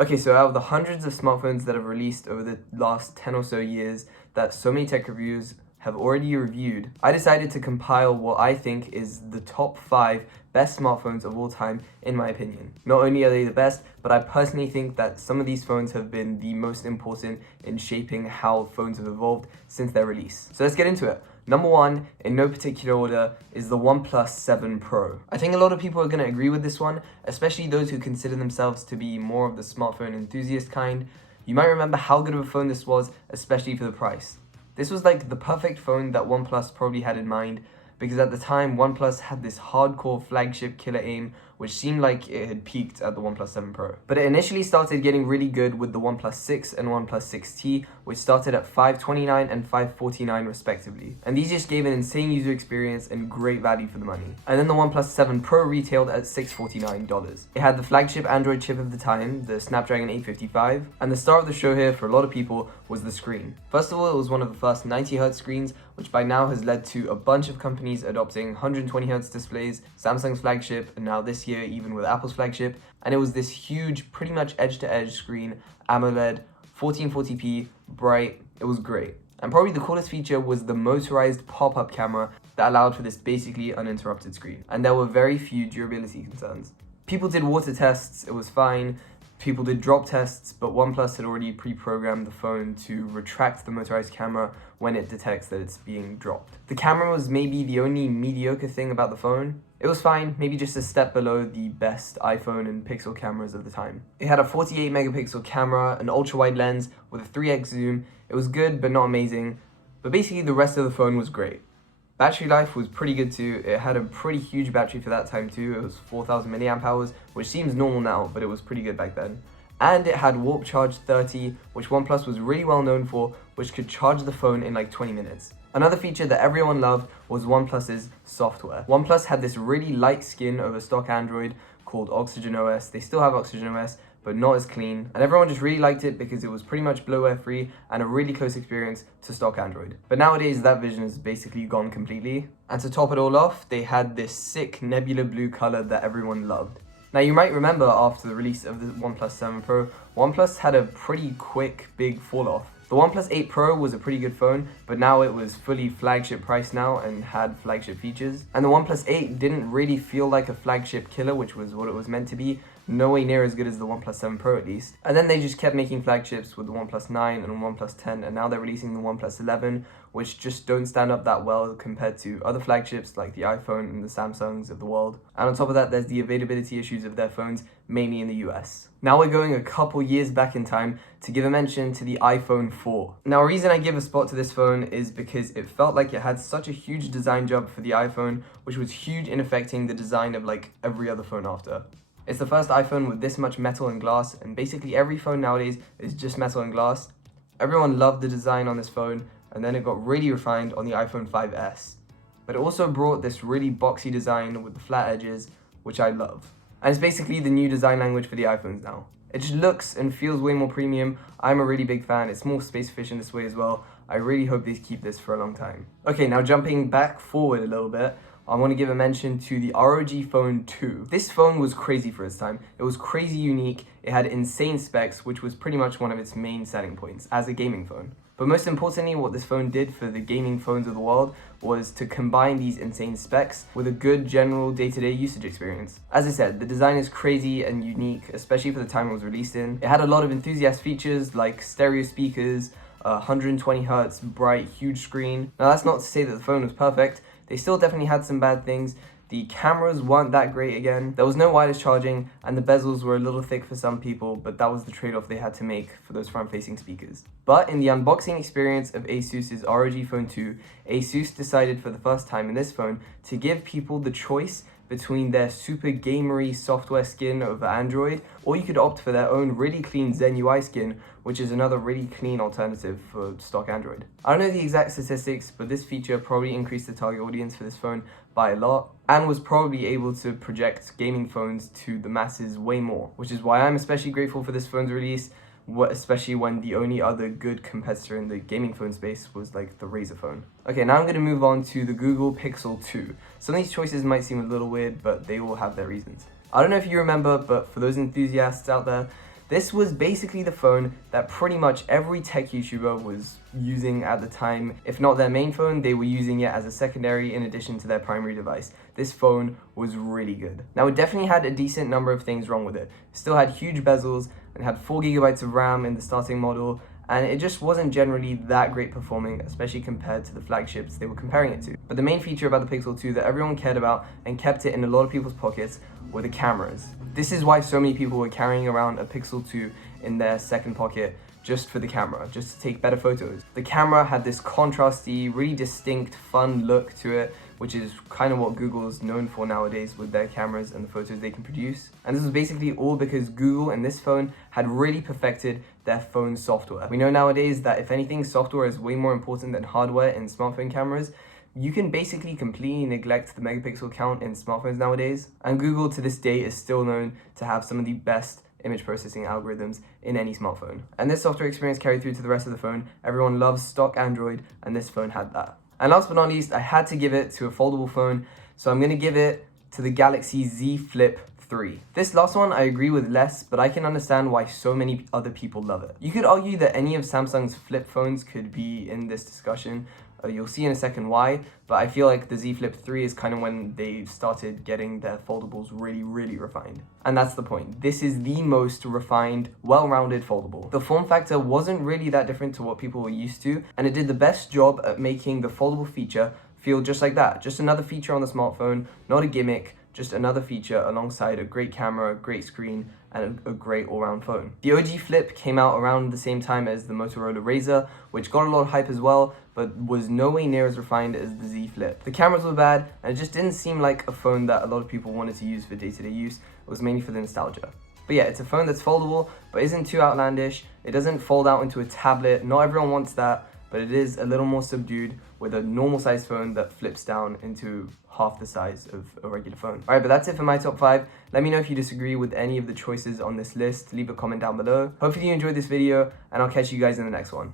Okay, so out of the hundreds of smartphones that have released over the last 10 or so years that so many tech reviewers have already reviewed, I decided to compile what I think is the top 5 best smartphones of all time, in my opinion. Not only are they the best, but I personally think that some of these phones have been the most important in shaping how phones have evolved since their release. So let's get into it. Number 1, in no particular order, is the OnePlus 7 Pro. I think a lot of people are going to agree with this one, especially those who consider themselves to be more of the smartphone enthusiast kind. You might remember how good of a phone this was, especially for the price. This was like the perfect phone that OnePlus probably had in mind, because at the time, OnePlus had this hardcore flagship killer aim, which seemed like it had peaked at the OnePlus 7 Pro. But it initially started getting really good with the OnePlus 6 and OnePlus 6T, which started at $529 and $549 respectively. And these just gave an insane user experience and great value for the money. And then the OnePlus 7 Pro retailed at $649. It had the flagship Android chip of the time, the Snapdragon 855, and the star of the show here for a lot of people was the screen. First of all, it was one of the first 90Hz screens, which by now has led to a bunch of companies adopting 120Hz displays, Samsung's flagship, and now this year even with Apple's flagship. And it was this huge, pretty much edge-to-edge screen, AMOLED, 1440p, bright. It was great. And probably the coolest feature was the motorized pop-up camera that allowed for this basically uninterrupted screen. And there were very few durability concerns. People did water tests, it was fine. People did drop tests, but OnePlus had already pre-programmed the phone to retract the motorized camera when it detects that it's being dropped. The camera was maybe the only mediocre thing about the phone. It was fine, maybe just a step below the best iPhone and Pixel cameras of the time. It had a 48 megapixel camera, an ultra-wide lens with a 3x zoom. It was good, but not amazing. But basically the rest of the phone was great. Battery life was pretty good too. It had a pretty huge battery for that time too. It was 4,000 milliamp hours, which seems normal now, but it was pretty good back then. And it had Warp Charge 30, which OnePlus was really well known for, which could charge the phone in like 20 minutes. Another feature that everyone loved was OnePlus's software. OnePlus had this really light skin over stock Android called Oxygen OS. They still have Oxygen OS, but not as clean. And everyone just really liked it because it was pretty much bloatware free and a really close experience to stock Android. But nowadays that vision is basically gone completely. And to top it all off, they had this sick nebula blue color that everyone loved. Now you might remember after the release of the OnePlus 7 Pro, OnePlus had a pretty quick big fall off. The OnePlus 8 Pro was a pretty good phone, but now it was fully flagship priced now and had flagship features. And the OnePlus 8 didn't really feel like a flagship killer, which was what it was meant to be. No way near as good as the OnePlus 7 Pro at least. And then they just kept making flagships with the OnePlus 9 and OnePlus 10, and now they're releasing the OnePlus 11, which just don't stand up that well compared to other flagships like the iPhone and the Samsungs of the world. And on top of that, there's the availability issues of their phones, mainly in the US. Now we're going a couple years back in time to give a mention to the iPhone 4. Now a reason I give a spot to this phone is because it felt like it had such a huge design jump for the iPhone, which was huge in affecting the design of like every other phone after. It's the first iPhone with this much metal and glass, and basically every phone nowadays is just metal and glass. Everyone loved the design on this phone, and then it got really refined on the iPhone 5S. But it also brought this really boxy design with the flat edges, which I love. And it's basically the new design language for the iPhones now. It just looks and feels way more premium. I'm a really big fan. It's more space efficient this way as well. I really hope they keep this for a long time. Okay, now jumping back forward a little bit, I want to give a mention to the ROG Phone 2. This phone was crazy for its time. It was crazy unique. It had insane specs, which was pretty much one of its main selling points as a gaming phone. But most importantly, what this phone did for the gaming phones of the world was to combine these insane specs with a good general day-to-day usage experience. As I said, the design is crazy and unique, especially for the time it was released in. It had a lot of enthusiast features like stereo speakers, 120Hz, bright, huge screen. Now that's not to say that the phone was perfect. They still definitely had some bad things. The cameras weren't that great again. There was no wireless charging, and the bezels were a little thick for some people, but that was the trade-off they had to make for those front-facing speakers. But in the unboxing experience of ASUS's ROG Phone 2, ASUS decided for the first time in this phone to give people the choice between their super gamery software skin over Android, or you could opt for their own really clean Zen UI skin, which is another really clean alternative for stock Android. I don't know the exact statistics, but this feature probably increased the target audience for this phone by a lot, and was probably able to project gaming phones to the masses way more, which is why I'm especially grateful for this phone's release, especially when the only other good competitor in the gaming phone space was like the Razer phone. Okay, now I'm going to move on to the Google Pixel 2. Some of these choices might seem a little weird, but they all have their reasons. I don't know if you remember, but for those enthusiasts out there, This was basically the phone that pretty much every tech YouTuber was using at the time. If not their main phone, they were using it as a secondary in addition to their primary device. This phone was really good. Now, it definitely had a decent number of things wrong with it. It still had huge bezels and had 4 GB of RAM in the starting model, and it just wasn't generally that great performing, especially compared to the flagships they were comparing it to. But the main feature about the Pixel 2 that everyone cared about and kept it in a lot of people's pockets were the cameras. This is why so many people were carrying around a Pixel 2 in their second pocket just for the camera, just to take better photos. The camera had this contrasty, really distinct, fun look to it, which is kind of what Google's known for nowadays with their cameras and the photos they can produce. And this was basically all because Google and this phone had really perfected their phone software. We know nowadays that if anything, software is way more important than hardware in smartphone cameras. You can basically completely neglect the megapixel count in smartphones nowadays. And Google to this day is still known to have some of the best image processing algorithms in any smartphone. And this software experience carried through to the rest of the phone. Everyone loves stock Android, and this phone had that. And last but not least, I had to give it to a foldable phone, so I'm going to give it to the Galaxy Z Flip 3. This last one I agree with less, but I can understand why so many other people love it. You could argue that any of Samsung's flip phones could be in this discussion. You'll see in a second why, but I feel like the Z Flip 3 is kind of when they started getting their foldables really refined. And that's the point. This is the most refined, well-rounded foldable. The form factor wasn't really that different to what people were used to, and it did the best job at making the foldable feature feel just like that. Just another feature on the smartphone, not a gimmick, just another feature alongside a great camera, great screen, and a great all-round phone. The OG Flip came out around the same time as the Motorola Razr, which got a lot of hype as well, but was no way near as refined as the Z Flip. The cameras were bad, and it just didn't seem like a phone that a lot of people wanted to use for day-to-day use. It was mainly for the nostalgia. But yeah, it's a phone that's foldable, but isn't too outlandish. It doesn't fold out into a tablet. Not everyone wants that, but it is a little more subdued with a normal sized phone that flips down into half the size of a regular phone. Alright, but that's it for my top 5. Let me know if you disagree with any of the choices on this list. Leave a comment down below. Hopefully you enjoyed this video, and I'll catch you guys in the next one.